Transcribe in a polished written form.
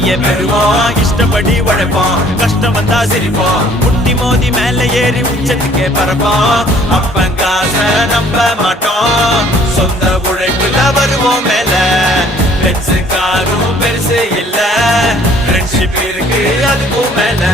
பெறுவோம் இஷ்டப்படி உழைப்போம் கஷ்டம் வந்தா சிரிப்போம் முட்டி மோதி மேல ஏறி உச்சத்துக்கே பறப்போம் அப்பங்காச நம்ப மாட்டோம் சொந்த உழைப்புல வருவோம் மேல பெருசு காரும் பெருசு இல்ல ஃப்ரெண்ட்ஷிப் இருக்கு அதுக்கும் மேல